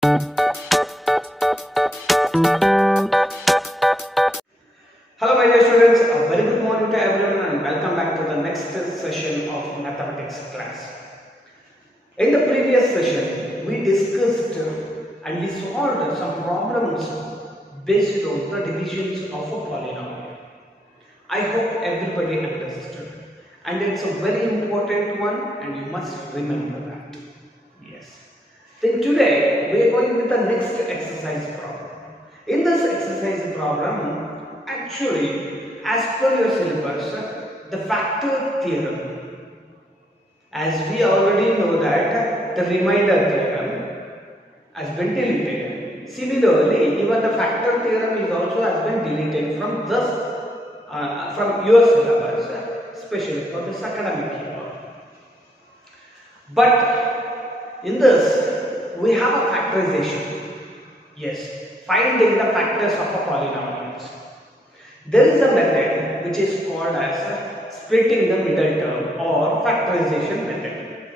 Hello my dear students, a very good morning to everyone and welcome back to the next session of mathematics class. In the previous session, we discussed and we solved some problems based on the divisions of a polynomial. I hope everybody understood, and it's a very important one and you must remember that. Yes. Then today we are going with the next exercise problem. In this exercise problem, actually, as per your syllabus, the factor theorem, as we already know that the remainder theorem has been deleted. Similarly, even the factor theorem is also has been deleted from from your syllabus, especially for this academic year. But in this, we have a factorization. Yes, finding the factors of a polynomials. There is a method which is called as splitting the middle term or factorization method.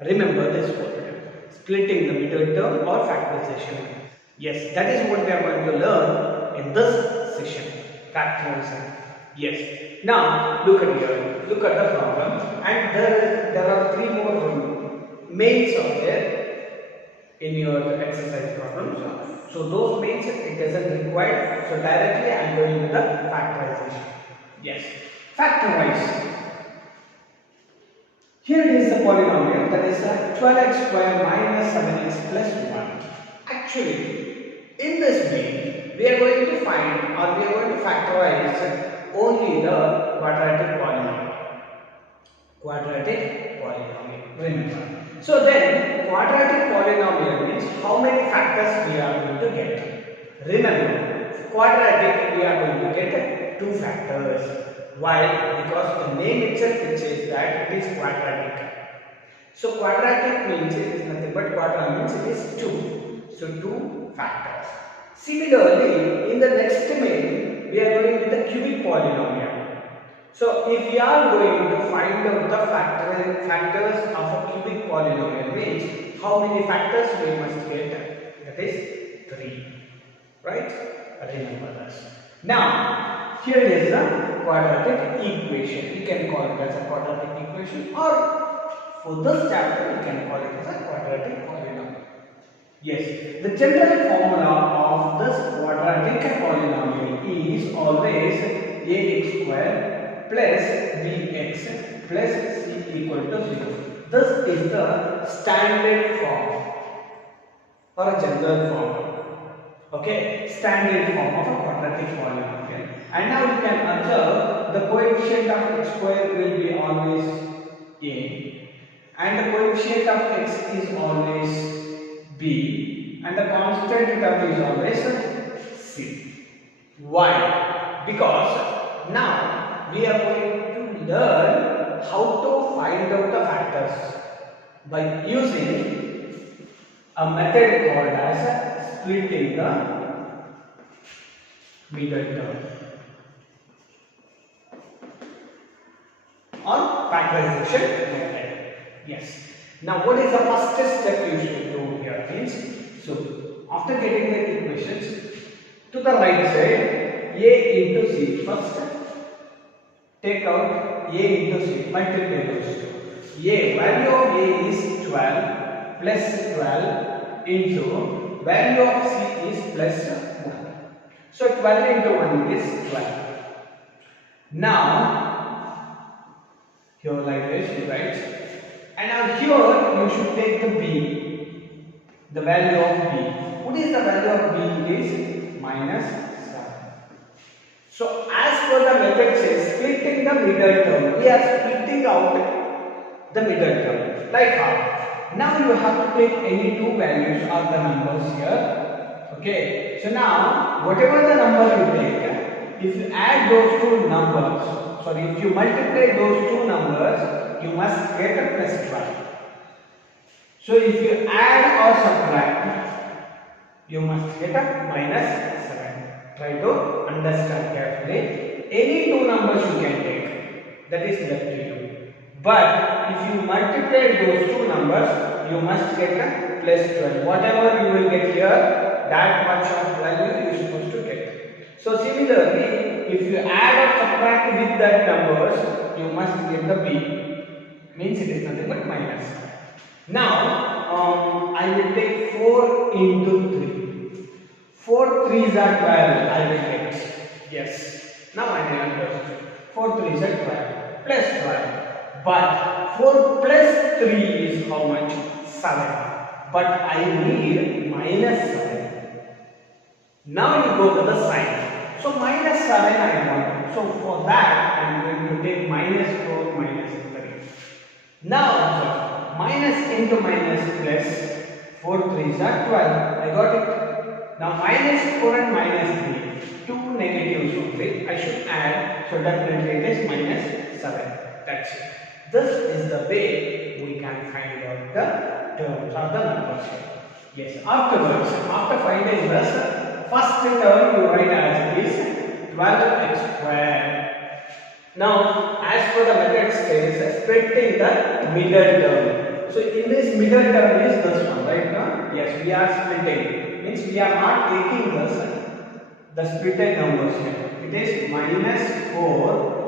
Remember this word, splitting the middle term or factorization. Yes, that is what we are going to learn in this session, factorization. Yes. Now look at here, look at the problem, and there are three more mains out there in your exercise problems. So those means it doesn't require. So directly I am going with the factorization. Yes, factorize. Here it is the polynomial, that is 12x square minus 7x plus 1. Actually, in this way, we are going to find or we are going to factorize only the quadratic polynomial. Quadratic polynomial. Remember. So then, quadratic polynomial means how many factors we are going to get. Remember, quadratic we are going to get 2 factors. Why? Because the name itself says that it is quadratic. So quadratic means it is nothing but quadra means it is 2. So 2 factors. Similarly, in the next main, we are going with the cubic polynomial. So if we are going to find out the factors of a cubic polynomial means how many factors we must get, that is 3, right? Remember this. Now here is the quadratic equation. You can call it as a quadratic equation, or for this chapter you can call it as a quadratic polynomial. Yes, the general formula of this quadratic polynomial is always ax square plus bx plus c equal to 0. This is the standard form or a general form. Okay, standard form of a quadratic polynomial. And now you can observe the coefficient of x square will be always a, and the coefficient of x is always b, and the constant term is always c. Why? Because now we are going to learn how to find out the factors by using a method called as splitting the middle term or factorization method. Yes. Now what is the first step you should do here means, so after getting the equations, to the right side a into c, first take out a into c, multiply those two. A, value of a is 12 plus 12 into value of c is plus 1. So 12 into 1 is 12. Now here like this, right? And now here you should take the b, the value of b. What is the value of b? It is minus 7. So as per the method says, splitting the middle term, we are splitting out the middle term. Like how? Now you have to take any two values or the numbers here. Okay. So now whatever the number you take, if you add those two numbers, if you multiply those two numbers, you must get a plus 12. So if you add or subtract, you must get a minus 7. Try to understand carefully. Any two numbers you can take, that is left to you. But if you multiply those two numbers, you must get a plus 12. Whatever you will get here, that much of value you are supposed to get. So similarly, if you add or subtract with that numbers, you must get the B. Means it is nothing but minus. Now, I will take 4 into 3. 4 3s are 12. I will get. Yes. Now I remember. 4 3s are 12 plus 12. But 4 plus 3 is how much? 7. But I need minus 7. Now you go to the sign. So minus 7 I want. So for that I am going to take minus 4 minus 3. Now observe. Minus into minus plus 4 3s are 12. I got it. Now minus 4 and minus 3. Two negatives only. I should add. So definitely it is minus 7. That's it. This is the way we can find out the terms or the numbers. Yes. Afterwards, after finding this, first term you write as it is 12x square. Now, as per the method says, splitting the middle term. So in this middle term is this one, right? Now, yes, we are splitting. Means we are not taking this the splitted numbers here. It is minus 4.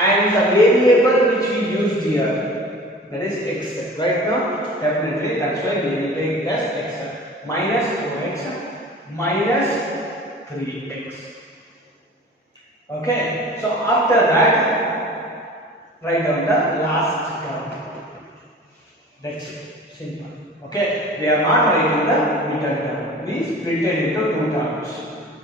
And the variable which we used here, that is x, right now, definitely that's why we will take it as x, minus 4x minus 3x. Okay, so after that, write down the last term. That's simple. Okay, we are not writing the middle term. We split it into two terms.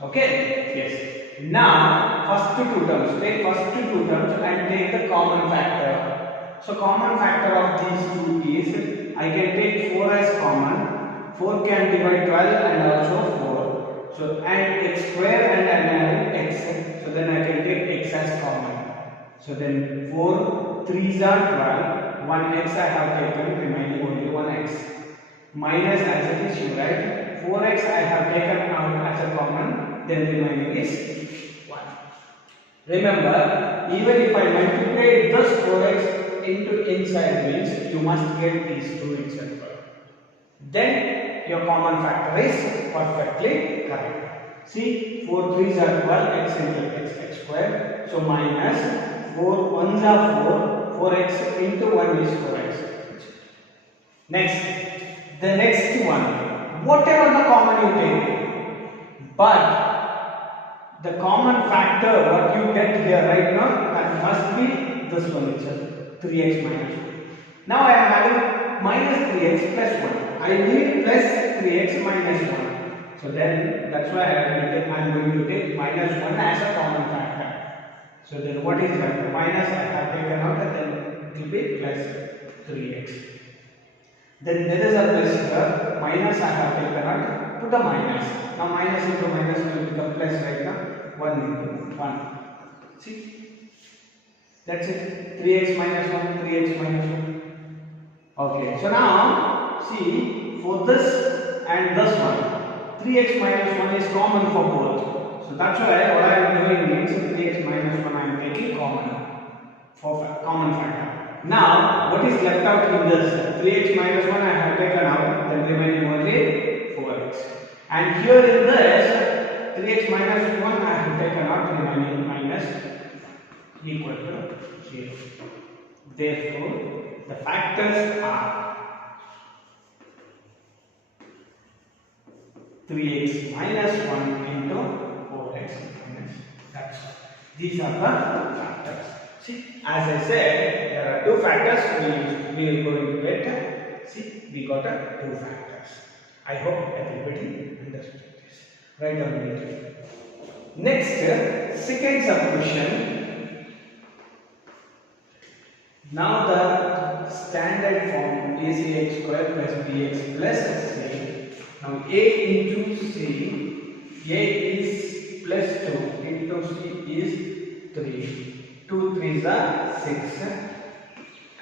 Okay, yes. Now, first two terms, take first two terms and take the common factor. So, common factor of these two is, I can take 4 as common, 4 can divide 12 and also 4. So, and x square and I am having x, so then I can take x as common. So, then 4 3s are 12, 1 x I have taken, remaining only 1x. Minus as it is, you write, 4x I have taken out as a common, then remaining is 1. Remember, even if I multiply this 4x into inside means you must get these two itself. Then your common factor is perfectly correct. See, 4 3s are 12, x into x square. So minus 4 1s are 4, 4x into 1 is 4x. Next, the next one, whatever the common you take, but the common factor what you get here right now, that must be this one itself, 3x minus 1. Now I am having minus 3x plus 1. I need plus 3x minus 1. So then that's why I am going to take minus 1 as a common factor. So then what is left? Minus I have taken out and then it will be plus 3x. Then there is a plus here, minus I have taken out, put a minus. Now minus into minus will become plus right now, 1 into 1. See? That's it. 3x minus 1, 3x minus 1. Okay, so now, see, for this and this one, 3x minus 1 is common for both. So that's why what I am doing means 3x minus 1 I am taking common for common factor. Now, what is left out in this? 3x minus 1 I have taken out, then remaining only 4x. And here in this, 3x minus 1 I have taken out, remaining minus equal to 0. Therefore, the factors are 3x minus 1 into 4x minus. That's all. These are the factors. See, as I said, there are two factors we are going to get. See, we got two factors. I hope everybody understood this. Write down it. Next, second subdivision. Now the standard form ACX square plus BX plus C. Now A into C, A is plus 2 into C is 3. 2 3s are 6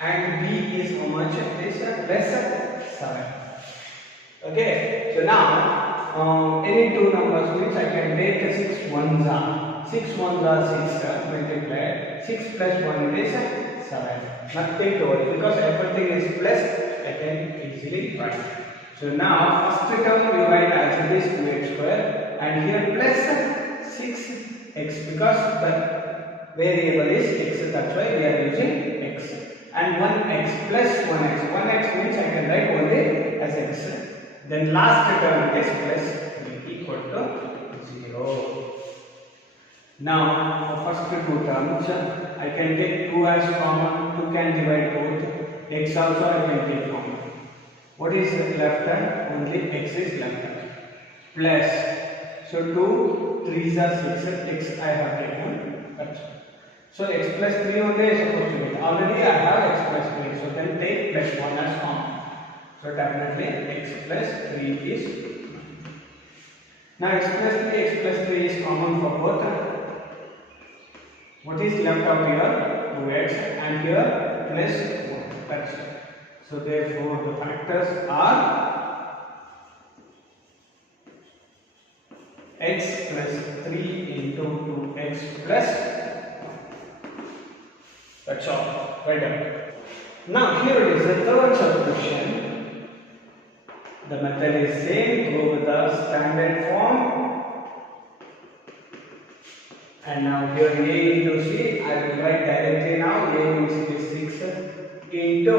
and B is how much? It is plus 7. Okay, so now any two numbers means I can take 6 1s are 6 1s are 6 multiplied 6 plus 1 is 7. Nothing to worry because everything is plus. I can easily write. So now first term we write as it is 2x square and here plus 6x because the variable is x, that's why we are using x, and 1x plus 1x. 1x means I can write only as x. Then last term is plus 3 equal to 0. Now for first two terms I can take 2 as common, 2 can divide both, x also I can take common. What is left hand? Only x is left hand. Plus, so 2, 3s are 6, x I have taken. That's all. So x plus 3 only is supposed to be. Already I have x plus 3, so then take plus 1 as common. So definitely x plus 3 is. Now x plus 3 is common for both. What is left out here? 2x and here plus 1. That's all. So therefore the factors are x plus 3 into 2x plus 1. That's all. Right done. Now here it is the third solution. The method is same. Go with the standard form. And now here a into c. I will write directly now. A means it is 6 into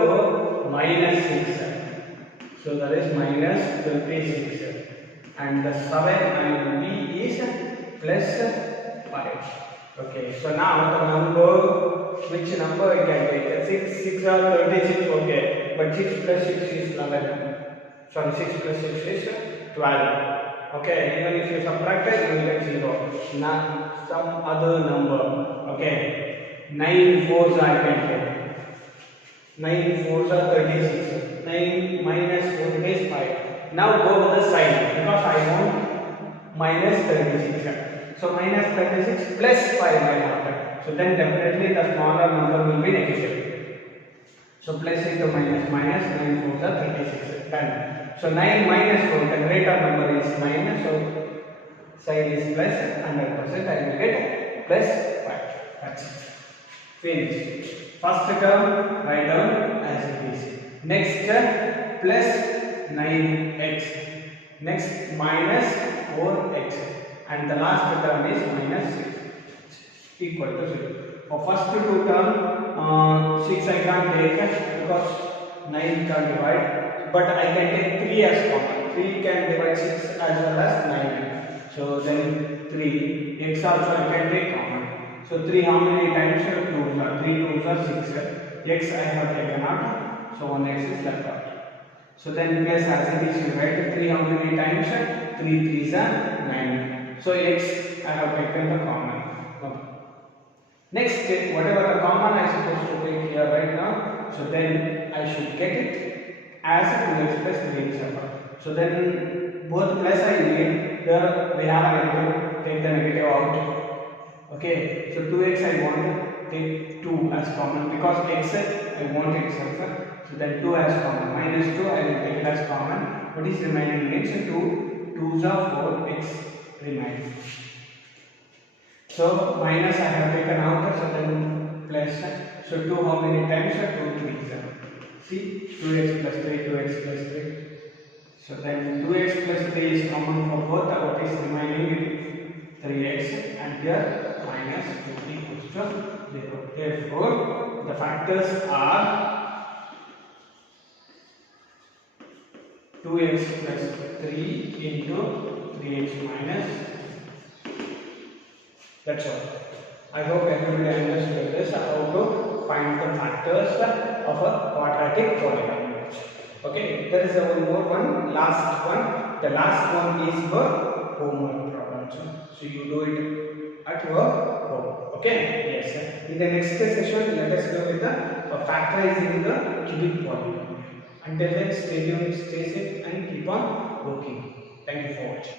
minus 6. So that is minus 26. And the 7 and b is plus 5. Okay, so now the number, which number I can take? 6 are 36, okay. But 6 plus 6 is 11. Sorry, 6 plus 6 is 12. Okay, even if you subtract it, you will get 0. Now some other number. Okay, 9 4s I can take. 9 4s are 36. 9 minus 4 is 5. Now go with the sign because I want minus 36. So minus 36 plus 5 I have. So then definitely the smaller number will be negative. So plus into minus, 9 4s are 36. Done. So 9 minus 4, the greater number is 9. So sign is plus 100%. I will get plus 5. That's it. Finished. First term write down as it is. Next term plus 9x. Next minus 4x. And the last term is minus 6 equal to 0. For first two term 6 I can't take because 9 can't divide, but I can take 3 as common. 3 can divide 6 as well as 9. So then 3. X also I can take common. So 3 how many times? 2s are 3 2s are 6. X I have taken out. So 1x is left out. So then plus as it is you write 3 how many times? 3 3s are 9. So x I have taken the common. Okay. Next whatever the common I supposed to take here right now. So then I should get it as 2x plus 3x. So then both plus I need. Here we have a negative. Take the negative out. Okay, so 2x I want to take 2 as common because x I want itself. So then 2 as common. Minus 2 I will take it as common. What is remaining next? 2. 2s are 4. X remains. So minus I have taken out. So then plus. So 2 how many times? 2 3s. See 2x plus 3. 2x plus 3. So then 2x plus 3 is common for both. What is remaining? 3x and here minus 2 equals to 0. Therefore, the factors are 2x plus 3 into 3x minus. That's all. I hope everybody understood this, how to find the factors of a quadratic polynomial. Okay, there is one more one, last one. The last one is for homework problems. So you do it at your home. Okay, yes. In the next session, let us go with the factorizing the cubic polynomial. Until then, stay tuned, stay safe, and keep on working. Thank you for watching.